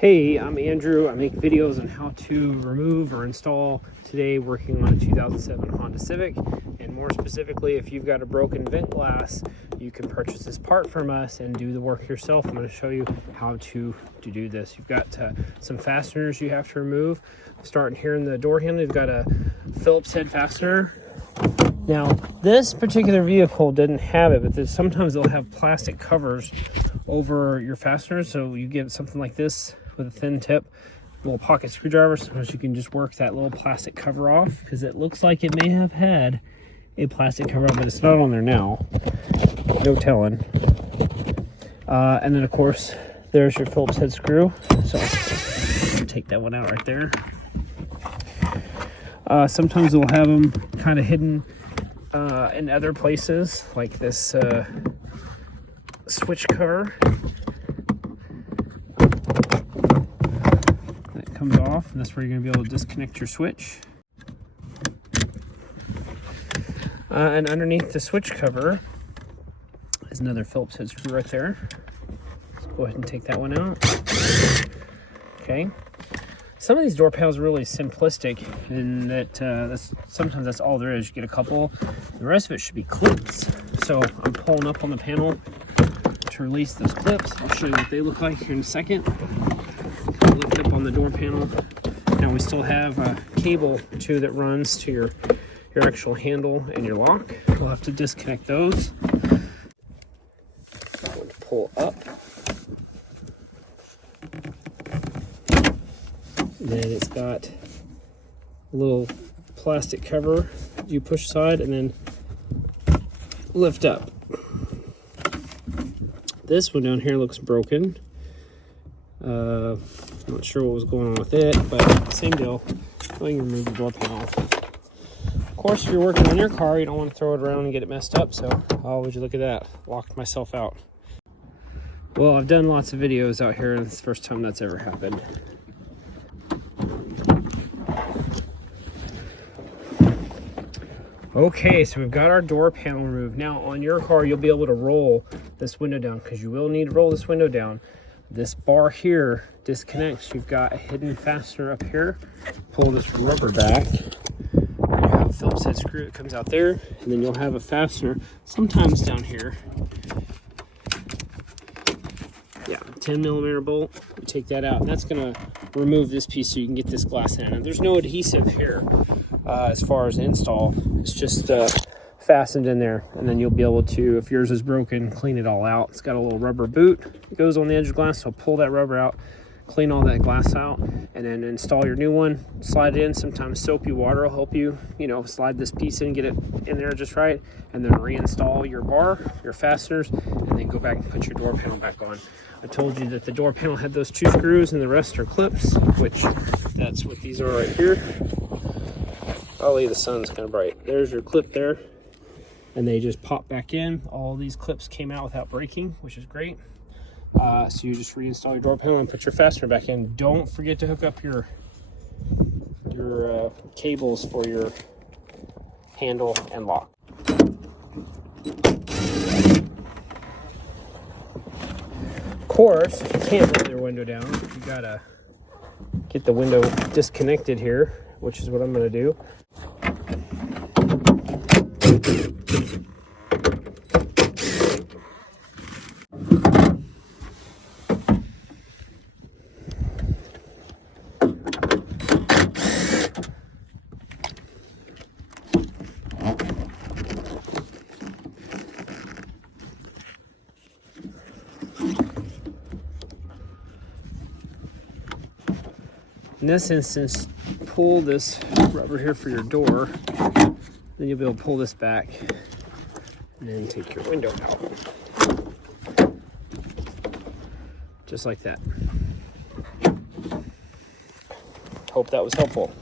Hey, I'm Andrew. I make videos on how to remove or install. Today working on a 2007 Honda Civic, and more specifically, if you've got a broken vent glass, you can purchase this part from us and do the work yourself. I'm going to show you how to do this. You've got some fasteners you have to remove. Starting here in the door handle, you've got a Phillips head fastener. Now, this particular vehicle didn't have it, but sometimes they'll have plastic covers over your fasteners, so you get something like this with a thin tip, little pocket screwdriver. Sometimes you can just work that little plastic cover off, because it looks like it may have had a plastic cover on, but it's not on there now. No telling. And then, of course, there's your Phillips head screw. So I'll take that one out right there. Sometimes we'll have them kind of hidden in other places, like this switch cover. That comes off, and that's where you're going to be able to disconnect your switch. And underneath the switch cover is another Phillips head screw right there. Let's go ahead and take that one out. Okay. Some of these door panels are really simplistic in that sometimes that's all there is. You get a couple. The rest of it should be clips. So I'm pulling up on the panel to release those clips. I'll show you what they look like here in a second. Lift up on the door panel. Now we still have a cable too that runs to your actual handle and your lock. We'll have to disconnect those. I'm going to pull up. Then it's got a little plastic cover you push aside and then lift up. This one down here looks broken. Not sure what was going on with it, but same deal. Go ahead and remove the door panel. Of course, if you're working on your car, you don't want to throw it around and get it messed up, so oh, would you look at that? Locked myself out. Well, I've done lots of videos out here, and it's the first time that's ever happened. Okay, so we've got our door panel removed. Now on your car, you'll be able to roll this window down, because you will need to roll this window down. This bar here disconnects. You've got a hidden fastener up here. Pull this rubber back. You have a Phillips head screw that comes out there, and then you'll have a fastener sometimes down here. Yeah, 10mm bolt. You take that out, and that's going to remove this piece so you can get this glass in. And there's no adhesive here. As far as install, it's just fastened in there, and then you'll be able to, if yours is broken, clean it all out. It's got a little rubber boot that goes on the edge of the glass, so pull that rubber out, clean all that glass out, and then install your new one. Slide it in. Sometimes soapy water will help you, slide this piece in, get it in there just right, and then reinstall your bar, your fasteners, and then go back and put your door panel back on. I told you that the door panel had those 2 screws and the rest are clips, which that's what these are right here. Golly, the sun's kind of bright. There's your clip there, and they just pop back in. All these clips came out without breaking, which is great. So you just reinstall your door panel and put your fastener back in. Don't forget to hook up your cables for your handle and lock. Of course, you can't roll your window down. You gotta get the window disconnected here, which is what I'm going to do. In this instance, pull this rubber here for your door, then you'll be able to pull this back and then take your window out. Just like that. Hope that was helpful.